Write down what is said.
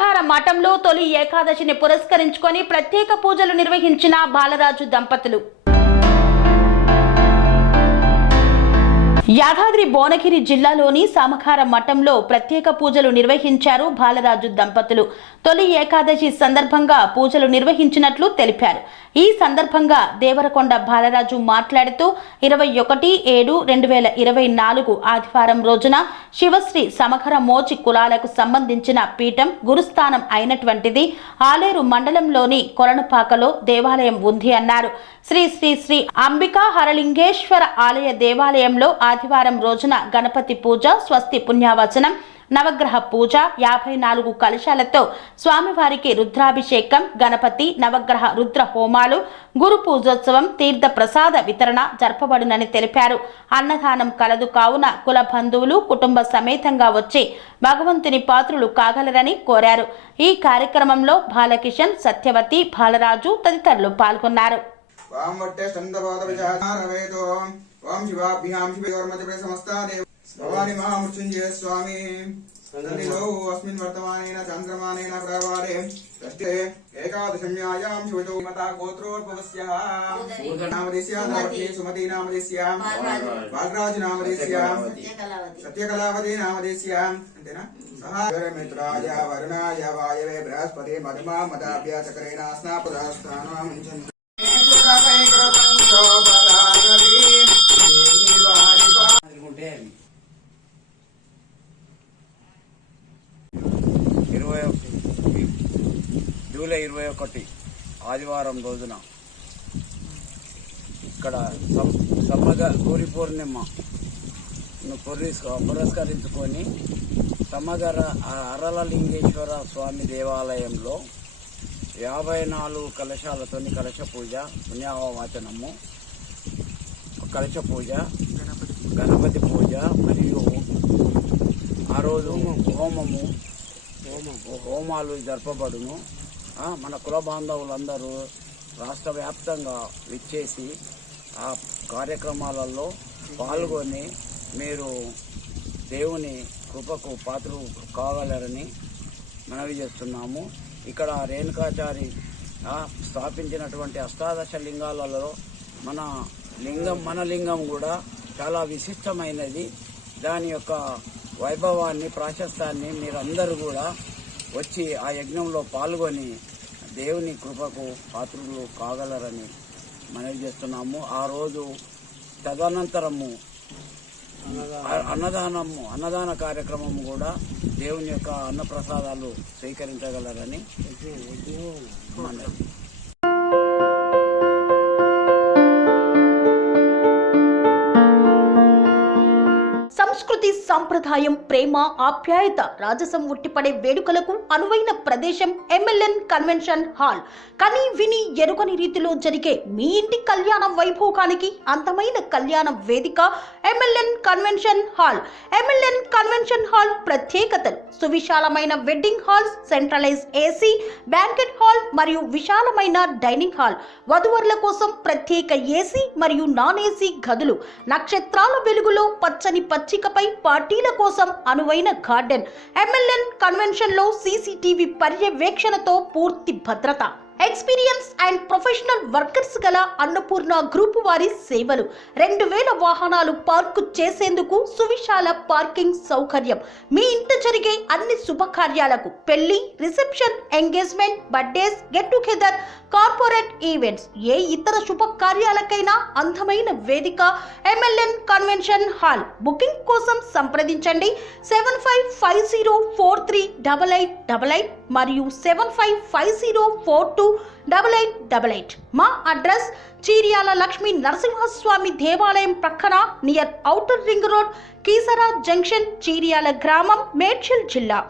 సమకార మఠంలో తొలి ఏకాదశిని పురస్కరించుకొని ప్రత్యేక పూజలు నిర్వహించిన బాలరాజు దంపతులు. యాదాద్రి భువనగిరి జిల్లాలోని సమకార మఠంలో ప్రత్యేక పూజలు నిర్వహించారు బాలరాజు దంపతులు. తొలి ఏకాదశి సందర్భంగా పూజలు నిర్వహించినట్లు తెలిపారు. ఈ సందర్భంగా దేవరకొండ బాలరాజు మాట్లాడుతూ 21/7/2024 ఆదివారం రోజున శివశ్రీ సమకార మోచి కులాలకు సంబంధించిన పీఠం గురుస్థానం అయినటువంటిది ఆలేరు మండలంలోని కొలనుపాకలో దేవాలయం ఉంది అన్నారు. శ్రీ శ్రీ శ్రీ అంబికా హరలింగేశ్వర ఆలయ దేవాలయంలో ఆదివారం రోజున గణపతి పూజ, స్వస్తి పుణ్యవచనం, నవగ్రహ పూజ, 54 కలశాలతో స్వామివారికి రుద్రాభిషేకం, గణపతి నవగ్రహ రుద్ర హోమాలు, గురు పూజోత్సవం, తీర్థ ప్రసాద వితరణ జరపబడునని తెలిపారు. అన్నదానం కలదు కావున కుల బంధువులు కుటుంబ సమేతంగా వచ్చి భగవంతుని పాత్రులు కాగలరని కోరారు. ఈ కార్యక్రమంలో బాలకిషన్, సత్యవతి, బాలరాజు తదితరులు పాల్గొన్నారు. ओम शिवाभ्याम शिवयोर्मध्ये समस्तादेव भवानी महामृत्युंजय स्वामी सन्निधौ अस्मिन् वर्तमानेन चन्द्रमानेन प्रवारे षष्ठे एकादशम्यायां शिवतो मता गोत्रोद्भवस्यः नामदेस्या नवती सुमती नामदेस्या बालराज नामदेस्या सत्यकलावती नामदेस्या अंतेना सह मित्राय वरुणाय वायवे बृहस्पति मधुमा मदाभ्य चक्रेण स्नापदास्थानां జూలై 21 ఆదివారం రోజున ఇక్కడ గౌరీ పూర్ణిమను పురస్కరించుకొని సమగర అరళలింగేశ్వర స్వామి దేవాలయంలో 54 కలశాలతోని కలశ పూజ, పుణ్యవాచనము, కలశ పూజ, గణపతి పూజ మరియు ఆ రోజు హోమాలు జరపబడును. మన కుల బాంధవులందరూ రాష్ట్ర వ్యాప్తంగా విచ్చేసి ఆ కార్యక్రమాలలో పాల్గొని మీరు దేవుని కృపకు పాత్రలు కాగలరని మనవి చేస్తున్నాము. ఇక్కడ రేణుకాచారి స్థాపించినటువంటి అష్టాదశ లింగాలలో మన లింగం కూడా చాలా విశిష్టమైనది. దాని యొక్క వైభవాన్ని, ప్రాశస్తాన్ని మీరందరూ కూడా వచ్చి ఆ యజ్ఞంలో పాల్గొని దేవుని కృపకు పాత్రులు కాగలరని మనవి చేస్తున్నాము. ఆ రోజు తదనంతరము అన్నదాన కార్యక్రమం కూడా దేవుని యొక్క అన్నప్రసాదాలు స్వీకరించగలరని మనవి. సంస్కృతి, సంప్రదాయం, ప్రేమ, ఆప్యాయత, రాజసం ఉట్టిపడే వేడుకలకు అనువైన ప్రదేశం ఎంఎల్ఎన్ కన్వెన్షన్ హాల్. కని విని ఎరుగని రీతిలో జరిగే మీ ఇంటి కళ్యాణ వైభోగానికి అందమైన కళ్యాణ వేదిక MLN convention hall. MLN convention hall ప్రత్యేకతలు: సువిశాలమైన wedding halls, centralise AC banquet hall మరియు విశాలమైన డైనింగ్ హాల్, వధువరుల కోసం ప్రత్యేక ఏసీ మరియు నాన్ ఏసీ గదులు, నక్షత్రాల వెలుగులో పచ్చని పచ్చికపై పార్టీల కోసం అనువైన గార్డెన్. ఎంఎల్ఎన్ కన్వెన్షన్ లో సీసీటీవీ పర్యవేక్షణతో పూర్తి భద్రత. ఎక్స్పీరియన్స్ అండ్ ప్రొఫెషనల్ వర్కర్స్ గల అన్నపూర్ణ గ్రూప్ వారి సేవలు. 2000 వాహనాలు పార్కు చేసేందుకు సువిశాల పార్కింగ్ సౌకర్యం. మీ ఇంట జరిగే అన్ని శుభకార్యాలకు, పెళ్లి, reception, engagement, birthdays, get together, corporate events, ఏ ఇతర శుభకార్యాలకైనా అందమైన వేదిక ఎంఎల్ఎన్ కన్వెన్షన్ హాల్. బుకింగ్ కోసం సంప్రదించండి 7550438888 మరియు 7550428888. మా అడ్రస్ చీర్యాల లక్ష్మీ నరసింహస్వామి దేవాలయం ప్రక్కన, near outer ring road, Keesara junction, Cheeryal గ్రామం, మేడ్చల్ జిల్లా.